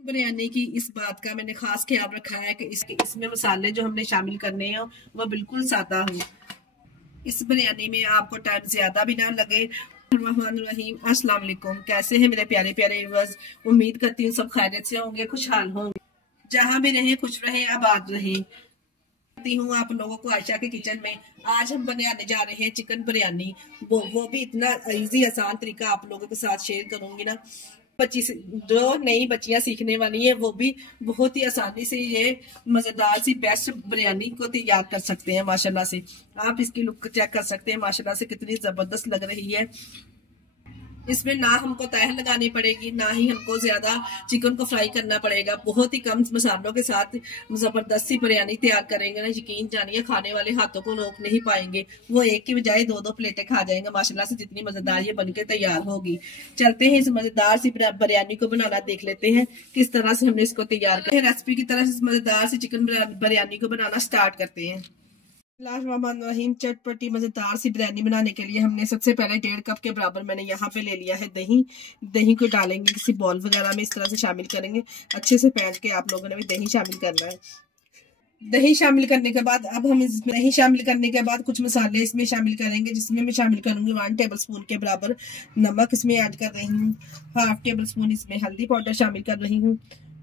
बिरयानी की इस बात का मैंने खास ख्याल रखा है कि इसमें मसाले जो हमने शामिल करने हैं वो बिल्कुल सादा हो। इस बिरयानी में आपको टाइम ज्यादा भी ना लगे। रहीम अस्सलाम वालेकुम, कैसे हैं मेरे प्यारे प्यारे व्यूअर्स। उम्मीद करती हूँ सब खैरियत से होंगे, खुशहाल होंगे, जहाँ भी रहें खुश रहें, आबाद रहें। हूँ आप लोगों को आयशा के किचन में। आज हम बनाने जा रहे हैं चिकन बिरयानी। वो भी इतना इजी आसान तरीका आप लोगों के साथ शेयर करूंगी ना। बच्ची जो नई बच्चियां सीखने वाली है वो भी बहुत ही आसानी से ये मजेदार सी बेस्ट बिरयानी को तैयार कर सकते हैं। माशाल्लाह से आप इसकी लुक चेक कर सकते हैं, माशाल्लाह से कितनी जबरदस्त लग रही है। इसमें ना हमको तह लगानी पड़ेगी, ना ही हमको ज्यादा चिकन को फ्राई करना पड़ेगा। बहुत ही कम मसालों के साथ जबरदस्त सी बिरयानी तैयार करेंगे ना, यकीन जानिए खाने वाले हाथों को रोक नहीं पाएंगे। वो एक की बजाय दो दो प्लेटें खा जाएंगे माशाल्लाह से, जितनी मजेदार ये बनके तैयार होगी। चलते हैं इस मजेदार सी बिरयानी को बनाना देख लेते हैं किस तरह से हमने इसको तैयार कर रेसिपी की तरह से मजेदार सी चिकन बिरयानी को बनाना स्टार्ट करते हैं। रहीम चटपटी मजेदार सी बिरयानी बनाने के लिए हमने सबसे पहले 1.5 कप के बराबर मैंने यहाँ पे ले लिया है दही। दही को डालेंगे किसी बॉल वगैरह में, इस तरह से शामिल करेंगे। अच्छे से फेंट के आप लोगों ने भी दही शामिल करना है। दही शामिल करने के बाद अब हम इसमें दही शामिल करने के बाद कुछ मसाले इसमें शामिल करेंगे, जिसमें मैं शामिल करूंगी 1 टेबल स्पून के बराबर नमक इसमें ऐड कर रही हूँ। 1/2 टेबल स्पून इसमें हल्दी पाउडर शामिल कर रही हूँ।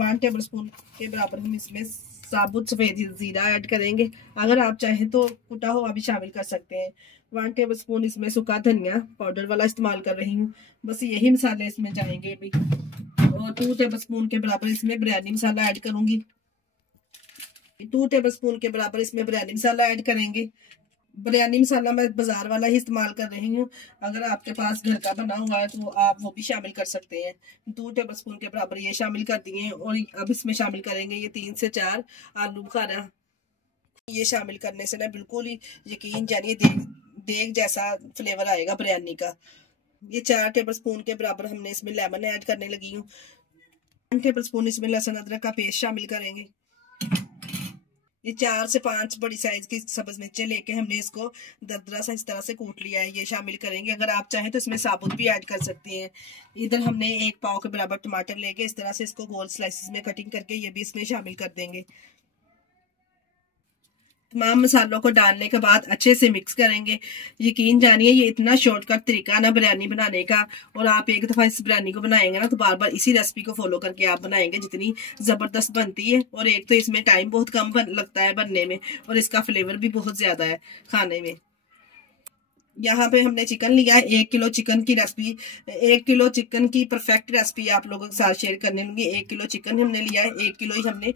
1 टेबल स्पून के बराबर हम इसमें साबुत सफेद जीरा ऐड करेंगे। अगर आप चाहें तो कुटा हुआ भी शामिल कर सकते हैं। 1 टेबल स्पून इसमें सूखा धनिया पाउडर वाला इस्तेमाल कर रही हूँ। बस यही मसाले इसमें जाएंगे अभी। और 2 टेबल स्पून के बराबर इसमें बिरयानी मसाला ऐड करूंगी। 2 टेबल स्पून के बराबर इसमें बिरयानी मसाला ऐड करेंगे। बिरयानी मसाला मैं बाजार वाला ही इस्तेमाल कर रही हूँ। अगर आपके पास घर का बना हुआ है तो आप वो भी शामिल कर सकते हैं। 2 टेबल स्पून के बराबर ये शामिल कर दिए हैं। और अब इसमें शामिल करेंगे ये 3 से 4 आलू बुखारा। ये शामिल करने से ना बिल्कुल ही यकीन जानिए देग जैसा फ्लेवर आएगा बिरयानी का। ये 4 टेबल स्पून के बराबर हमने इसमें लेमन ऐड करने लगी हूँ। 1 टेबल स्पून इसमें लहसुन अदरक का पेस्ट शामिल करेंगे। ये 4 से 5 बड़ी साइज की सब्ज मिर्चें लेके हमने इसको दरदरा सा इस तरह से कूट लिया है, ये शामिल करेंगे। अगर आप चाहें तो इसमें साबुत भी ऐड कर सकते हैं। इधर हमने 1 पाव के बराबर टमाटर लेके इस तरह से इसको गोल स्लाइसिस में कटिंग करके ये भी इसमें शामिल कर देंगे। तमाम मसालों को डालने के बाद अच्छे से मिक्स करेंगे। यकीन जानिए ये इतना शॉर्टकट तरीका ना बिरयानी बनाने का। और आप एक दफा इस बिरयानी को बनाएंगे ना तो बार बार इसी रेसिपी को फॉलो करके आप बनाएंगे, जितनी जबरदस्त बनती है। और एक तो इसमें टाइम बहुत कम लगता है बनने में, और इसका फ्लेवर भी बहुत ज्यादा है खाने में। यहाँ पे हमने चिकन लिया है 1 किलो चिकन की रेसिपी। 1 किलो चिकन की परफेक्ट रेसिपी आप लोगों के साथ शेयर करने लूंगी। 1 किलो चिकन हमने लिया है, 1 किलो ही हमने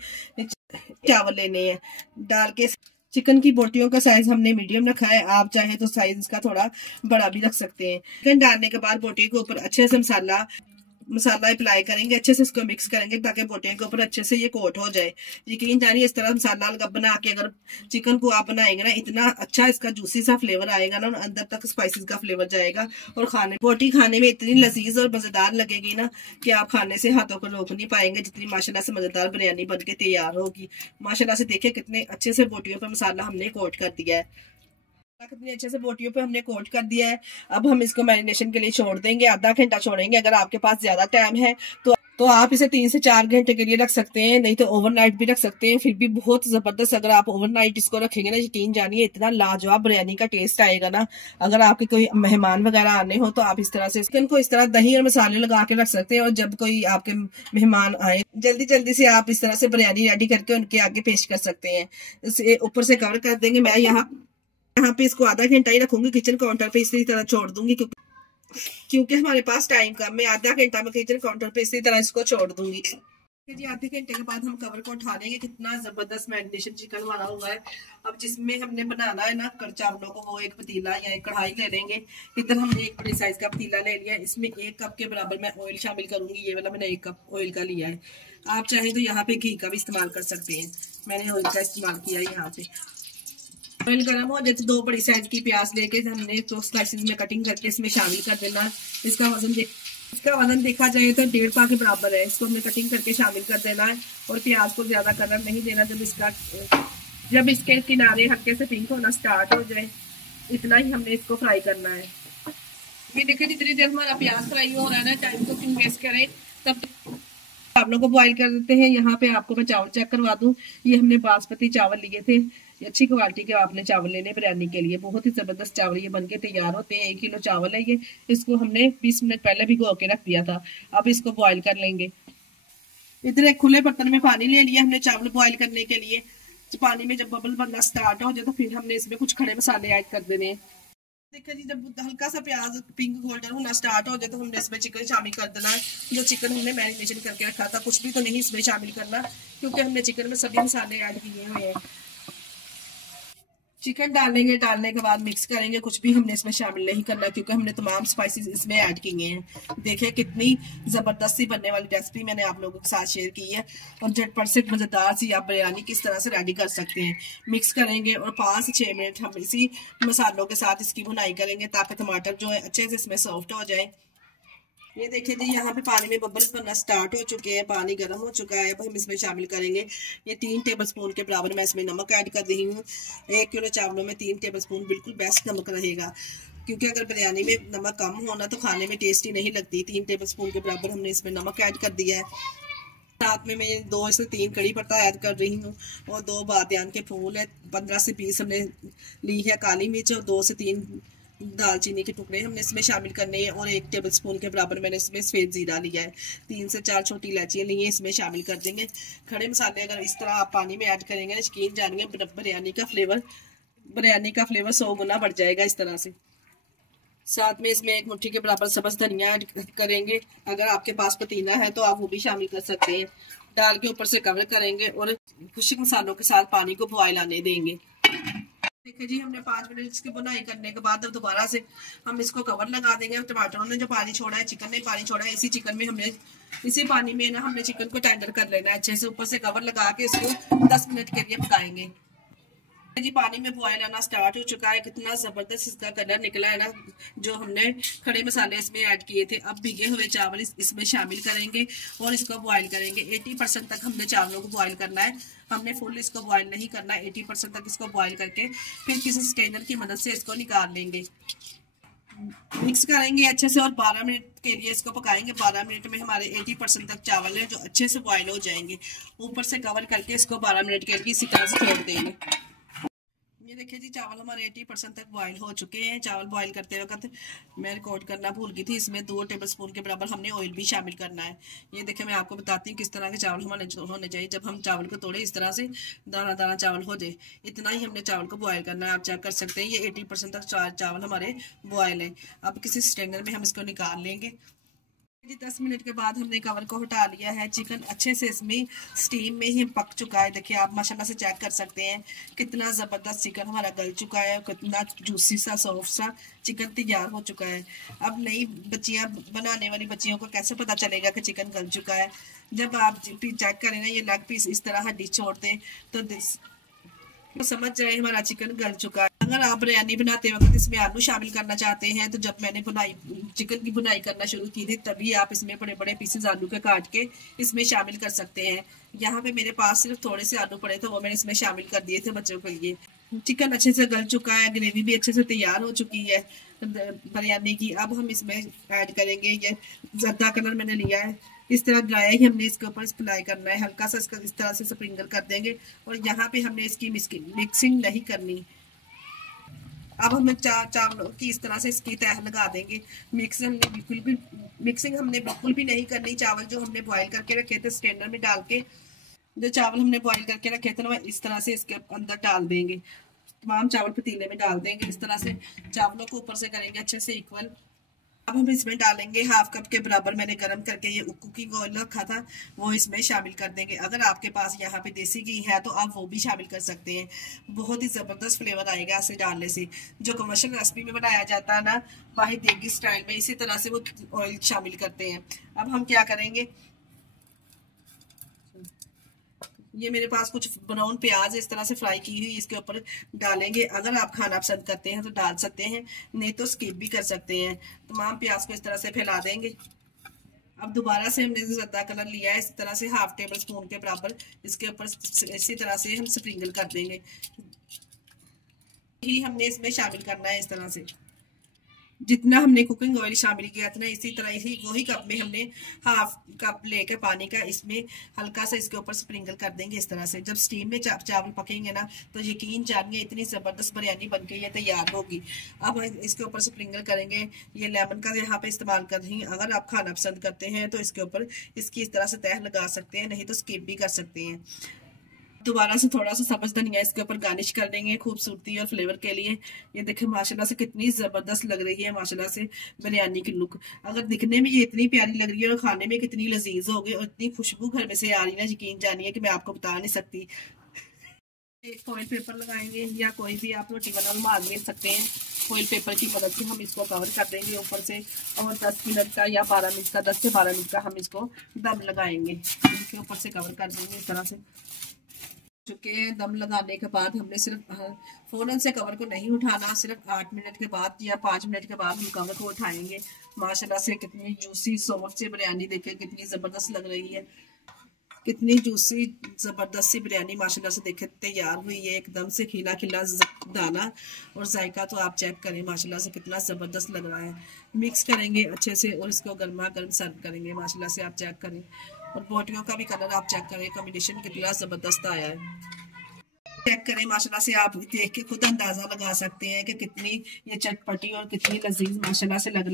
चावल लेने हैं। डाल के चिकन की बोटियों का साइज हमने मीडियम रखा है, आप चाहे तो साइज इसका थोड़ा बड़ा भी रख सकते हैं। चिकन डालने के बाद बोटियों के ऊपर अच्छे से मसाला अप्लाई करेंगे, अच्छे से इसको मिक्स करेंगे ताकि बोटियों के ऊपर अच्छे से ये कोट हो जाए। यकीन जानिए इस तरह मसाला बना के अगर चिकन को आप बनाएंगे ना, इतना अच्छा इसका जूसी सा फ्लेवर आएगा ना, अंदर तक स्पाइसेस का फ्लेवर जाएगा। और बोटी खाने में इतनी लजीज और मजेदार लगेगी ना कि आप खाने से हाथों को रोक नहीं पाएंगे, जितनी माशाल्लाह से मजेदार बिरयानी बन के तैयार होगी। माशाल्लाह से देखिए कितने अच्छे से बोटियों पर मसाला हमने कोट कर दिया है, कितने अच्छे से बोटियों पे हमने कोट कर दिया है। अब हम इसको मैरिनेशन के लिए छोड़ देंगे, आधा घंटा छोड़ेंगे। अगर आपके पास ज्यादा टाइम है तो आप इसे 3 से 4 घंटे के लिए रख सकते हैं, नहीं तो ओवरनाइट भी रख सकते हैं, फिर भी बहुत जबरदस्त। अगर आप ओवरनाइट इसको रखेंगे ना, यकीन जानिए इतना लाजवाब बिरयानी का टेस्ट आएगा ना। अगर आपके कोई मेहमान वगैरह आने हो तो आप इस तरह से चिकन को इस तरह दही और मसाले लगा के रख सकते हैं। और जब कोई आपके मेहमान आए जल्दी जल्दी से आप इस तरह से बिरयानी रेडी करके उनके आगे पेश कर सकते हैं। ऊपर से कवर कर देंगे। मैं यहाँ पे इसको आधा घंटा ही रखूंगी किचन काउंटर पे, इसी तरह छोड़ दूंगी क्योंकि हमारे पास टाइम कम है। आधा घंटा में किचन काउंटर पे इसी तरह इसको छोड़ दूंगी जी। आधे घंटे के बाद हम कवर को उठा लेंगे। कितना जबरदस्त मैरिनेशन चिकन वाला हुआ है। अब जिसमें हमने बनाना है ना चावलों को, वो एक पतीला या एक कढ़ाई ले लेंगे। इधर हमने एक बड़ी साइज का पतीला ले लिया है, इसमें 1 कप के बराबर मैं ऑयल शामिल करूंगी। ये वाला मैंने 1 कप ऑयल का लिया है। आप चाहे तो यहाँ पे घी का भी इस्तेमाल कर सकते हैं, मैंने ऑयल का इस्तेमाल किया है। यहाँ पे ऑयल गर्म हो जैसे 2 बड़ी साइज की प्याज लेके हमने तो स्लाइसेस में कटिंग करके इसमें शामिल कर देना। इसका वजन देखा जाए तो 1.5 पाव के बराबर है। इसको हमने कटिंग करके शामिल कर देना है। और प्याज को ज्यादा कलर नहीं देना। जब इसके किनारे हल्के से पिंक होना स्टार्ट हो जाए, इतना ही हमने इसको फ्राई करना है। ये देखिए जितनी देर हमारा प्याज फ्राई हो रहा है ना, टाइम को क्यों वेस्ट करें। तब चावलों को बॉईल कर देते हैं। यहाँ पे आपको मैं चावल चेक करवा दूं, ये हमने बासमती चावल लिए थे, अच्छी क्वालिटी के आपने चावल लेने बिरयानी के लिए। बहुत ही जबरदस्त चावल ये बनके तैयार होते हैं। 1 किलो चावल है ये, इसको हमने 20 मिनट पहले भिगो के रख दिया था। अब इसको बॉईल कर लेंगे। इधर एक खुले बर्तन में पानी ले लिया हमने चावल बॉईल करने के लिए। पानी में जब बबल बनना स्टार्ट हो जाए तो फिर हमने इसमें कुछ खड़े मसाले ऐड कर देने हैं। देखिए जी, जब हल्का सा प्याज पिंक गोल्डन होना स्टार्ट हो जाए तो हमने इसमें चिकन शामिल कर देना है। जो चिकन हमने मैरिनेशन करके रखा था, कुछ भी तो नहीं इसमें शामिल करना, क्योंकि हमने चिकन में सभी मसाले ऐड किए हुए हैं। चिकन डालने के बाद मिक्स करेंगे, कुछ भी हमने इसमें शामिल नहीं करना, क्योंकि हमने तमाम स्पाइसेस इसमें ऐड किए हैं। देखिए कितनी जबरदस्त सी बनने वाली रेसिपी मैंने आप लोगों के साथ शेयर की है, और झटपट से मजेदार सी आप बिरयानी किस तरह से रेडी कर सकते हैं। मिक्स करेंगे और 5 से 6 मिनट हम इसी मसालों के साथ इसकी भुनाई करेंगे, ताकि टमाटर जो है अच्छे से इसमें सॉफ्ट हो जाए। ये देखिए जी, यहाँ पे पानी में बबल्स बनना स्टार्ट हो चुके हैं, पानी गर्म हो चुका है। अब हम इसमें शामिल करेंगे ये 3 टेबलस्पून के बराबर मैं इसमें नमक ऐड कर रही हूँ। 1 किलो चावलों में 3 टेबलस्पून बिल्कुल बेस्ट नमक रहेगा, क्योंकि अगर बिरयानी में नमक कम होना तो खाने में टेस्टी नहीं लगती। 3 टेबलस्पून के बराबर हमने इसमें नमक ऐड कर दिया है। साथ में मैं 2 से 3 कड़ी पत्ता ऐड कर रही हूँ, और 2 बादियान के फूल है, 15 से 20 हमने ली है काली मिर्च, और 2 से 3 दालचीनी के टुकड़े हमने इसमें शामिल करने हैं, और 1 टेबलस्पून के बराबर मैंने इसमें सफेद जीरा लिया है। 3 से 4 छोटी इलायचियाँ ली हैं, इसमें शामिल कर देंगे। खड़े मसाले अगर इस तरह आप पानी में ऐड करेंगे ना, यकीन जानिए बिरयानी का फ्लेवर 100 गुना बढ़ जाएगा इस तरह से। साथ में इसमें 1 मुट्ठी के बराबर सब्ज धनिया ऐड करेंगे। अगर आपके पास पुदीना है तो आप वो भी शामिल कर सकते हैं। डाल के ऊपर से कवर करेंगे और खुश्क मसालों के साथ पानी को बॉयल आने देंगे। देखिए जी, हमने 5 मिनट इसकी बुनाई करने के बाद दोबारा से हम इसको कवर लगा देंगे। टमाटरों ने जो पानी छोड़ा है, चिकन ने पानी छोड़ा है, इसी पानी में ना हमने चिकन को टेंडर कर लेना है अच्छे से। ऊपर से कवर लगा के इसको 10 मिनट के लिए पकाएंगे। जी, पानी में बॉयल आना स्टार्ट हो चुका है। कितना जबरदस्त इसका कलर निकला है ना, जो हमने खड़े मसाले इसमें ऐड किए थे। अब भीगे हुए चावल इसमें शामिल करेंगे और इसको बॉयल करेंगे। 80% तक हमने चावलों को बॉयल करना है, हमने फुल इसको बॉयल नहीं करना। 80% तक इसको बॉयल करके फिर किसी स्ट्रेनर की मदद से इसको निकाल लेंगे। मिक्स करेंगे अच्छे से और 12 मिनट के लिए इसको पकाएंगे। 12 मिनट में हमारे 80% तक चावल है जो अच्छे से बॉयल हो जाएंगे। ऊपर से कवर करके इसको 12 मिनट के लिए इसी तरह से छोड़ देंगे। ये देखिए जी, चावल हमारे 80% तक बॉयल हो चुके हैं। चावल बॉयल करते वक्त मैं रिकॉर्ड करना भूल गई थी, इसमें 2 टेबलस्पून के बराबर हमने ऑयल भी शामिल करना है। ये देखिए, मैं आपको बताती हूँ किस तरह के चावल हमारे होने चाहिए। जब हम चावल को तोड़े इस तरह से दाना दाना चावल हो जाए, इतना ही हमने चावल को बॉयल करना है। आप चेक कर सकते हैं ये 80% तक चावल हमारे बॉयल है। अब किसी स्ट्रेनर में हम इसको निकाल लेंगे। 10 मिनट के बाद हमने कवर को हटा लिया है। चिकन अच्छे से इसमें स्टीम में ही पक चुका है। देखिए, आप माशाल्लाह से चेक कर सकते हैं कितना ज़बरदस्त चिकन हमारा गल चुका है, कितना जूसी सा सॉफ्ट सा चिकन तैयार हो चुका है। अब नई बच्चियां बनाने वाली बच्चियों को कैसे पता चलेगा कि चिकन गल चुका है? जब आप चेक करें ना, ये लेग पीस इस तरह हड्डी छोड़ते तो समझ जाए हमारा चिकन गल चुका है। अगर आप बिरयानी बनाते वक्त इसमें आलू शामिल करना चाहते हैं, तो जब मैंने चिकन की बुनाई करना शुरू की थी, तभी आप इसमें बड़े बड़े पीसेस आलू के काट के इसमें शामिल कर सकते हैं। यहाँ पे मेरे पास सिर्फ थोड़े से आलू पड़े थे, वो मैंने इसमें शामिल कर दिए थे बच्चों के लिए। चिकन अच्छे से गल चुका है, ग्रेवी भी अच्छे से तैयार हो चुकी है बिरयानी की। अब हम इसमें ऐड करेंगे ये जर्दा कलर मैंने लिया है, इस तरह ड्राई ही हमने इसके ऊपर अप्लाई करना है। हल्का सा इसका इस तरह से स्प्रिंकल कर देंगे, और यहाँ पे हमने इसकी मिक्सिंग नहीं करनी। अब हम चावलों की इस तरह से इसकी तह लगा देंगे। मिक्सिंग हमने बिल्कुल भी नहीं करनी। चावल जो हमने बॉयल करके रखे थे स्ट्रेनर में डाल के, जो चावल हमने बॉयल करके रखे थे ना, इस तरह से इसके अंदर डाल देंगे। तमाम चावल पतीले में डाल देंगे। इस तरह से चावलों को ऊपर से करेंगे अच्छे से इक्वल। अब हम इसमें डालेंगे 1/2 कप के बराबर मैंने गरम करके ये कुकिंग ऑयल रखा था, वो इसमें शामिल कर देंगे। अगर आपके पास यहाँ पे देसी घी है तो आप वो भी शामिल कर सकते हैं। बहुत ही ज़बरदस्त फ्लेवर आएगा ऐसे डालने से। जो कमर्शियल रेसिपी में बनाया जाता है ना, वाहिद देगी स्टाइल में, इसी तरह से वो ऑयल शामिल करते हैं। अब हम क्या करेंगे, ये मेरे पास कुछ ब्राउन प्याज इस तरह से फ्राई की हुई इसके ऊपर डालेंगे। अगर आप खाना पसंद करते हैं तो डाल सकते हैं, नहीं तो स्किप भी कर सकते हैं। तमाम प्याज को इस तरह से फैला देंगे। अब दोबारा से हमने ज़र्दा कलर लिया है, इस तरह से 1/2 टेबल स्पून के बराबर इसके ऊपर इसी तरह से हम स्प्रिंकल कर देंगे। ही हमने इसमें शामिल करना है इस तरह से। जितना हमने कुकिंग ऑयल शामिल किया था ना, इसी तरह इसी वही कप में हमने हाफ कप लेकर पानी का इसमें हल्का सा इसके ऊपर स्प्रिंकल कर देंगे इस तरह से। जब स्टीम में चावल पकेंगे ना तो यकीन जानिए इतनी ज़बरदस्त बिरयानी बन के ये तैयार होगी। अब इसके ऊपर स्प्रिंकल करेंगे। ये लेमन का यहाँ पे इस्तेमाल कर रही हैं। अगर आप खाना पसंद करते हैं तो इसके ऊपर इसकी इस तरह से तह लगा सकते हैं, नहीं तो स्किप भी कर सकते हैं। दोबारा से थोड़ा सा सब्ज धनिया इसके ऊपर गार्निश कर देंगे खूबसूरती और फ्लेवर के लिए। ये देखें माशाल्लाह से कितनी ज़बरदस्त लग रही है माशाल्लाह से बिरयानी की लुक। अगर दिखने में ये इतनी प्यारी लग रही है और खाने में कितनी लजीज होगी और इतनी खुशबू घर में से आ रही है ना, यकीन जानिए कि मैं आपको बता नहीं सकती। एक फॉइल पेपर लगाएंगे या कोई भी आप रोटी वाला रुमाल ले सकते हैं। फॉइल पेपर की मदद से हम इसको कवर कर देंगे ऊपर से और 10 मिनट का या 12 मिनट का 10 से 12 मिनट का हम इसको दम लगाएंगे। इसके ऊपर से कवर कर देंगे इस तरह से। चुके दम लगाने के बाद हमने सिर्फ फौरन से कवर को नहीं उठाना, सिर्फ 8 मिनट के बाद या 5 मिनट के बाद हम कवर को उठाएंगे। माशाल्लाह से कितनी जूसी सॉफ्ट सी बिरयानी देखें कितनी ज़बरदस्त लग रही है, कितनी जूसी ज़बरदस्त सी बिरयानी माशाल्लाह से देखे तैयार हुई है। एकदम से खिला खिला दाना और जायका तो आप चेक करें माशाल्लाह से कितना ज़बरदस्त लग रहा है। मिक्स करेंगे अच्छे से और इसको गर्मा गर्म सर्व करेंगे। माशाल्लाह से आप चेक करें और बोटियों का भी कलर आप चेक करें, कॉम्बिनेशन कितना ज़बरदस्त आया है। चेक करें माशाल्लाह से आप देख के खुद अंदाजा लगा सकते हैं कि कितनी ये चटपटी और कितनी लजीज माशाल्लाह से लग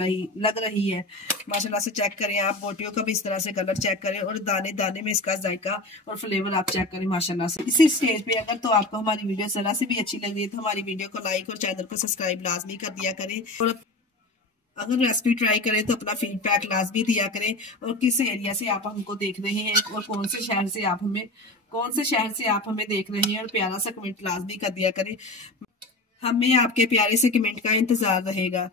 रही है। माशाल्लाह से चेक करें आप बोटियों का भी इस तरह से कलर चेक करें और दाने दाने में इसका जायका और फ्लेवर आप चेक करें माशाल्लाह से। इसी स्टेज पे अगर तो आपको हमारी वीडियो जरा से भी अच्छी लग रही है तो हमारी वीडियो को लाइक और चैनल को सब्सक्राइब लाजमी कर दिया करें और अगर रेसिपी ट्राई करें तो अपना फीडबैक लाजमी दिया करें और किस एरिया से आप हमको देख रहे हैं और कौन से शहर से आप हमें देख रहे हैं और प्यारा सा कमेंट लाजमी कर दिया करें। हमें आपके प्यारे से कमेंट का इंतजार रहेगा।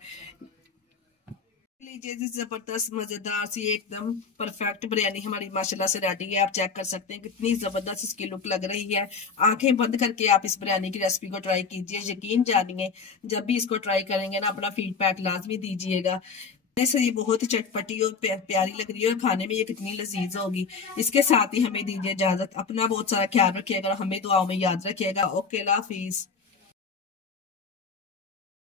लीजिए जबरदस्त मजेदार सी एकदम परफेक्ट बिरयानी हमारी माशाल्लाह से रेडी है। आप चेक कर सकते हैं कितनी जबरदस्त इसकी लुक लग रही है। आंखें बंद करके आप इस बिरयानी की रेसिपी को ट्राई कीजिए। यकीन जानिए जब भी इसको ट्राई करेंगे ना अपना फीडबैक लाजमी दीजिएगा। से ये बहुत ही चटपटी और प्यारी लग रही है और खाने में ये कितनी लजीज होगी। इसके साथ ही हमें दीजिए इजाजत। अपना बहुत सारा ख्याल रखिएगा, हमें दुआओं में याद रखिएगा। ओके, अल्लाह हाफिज।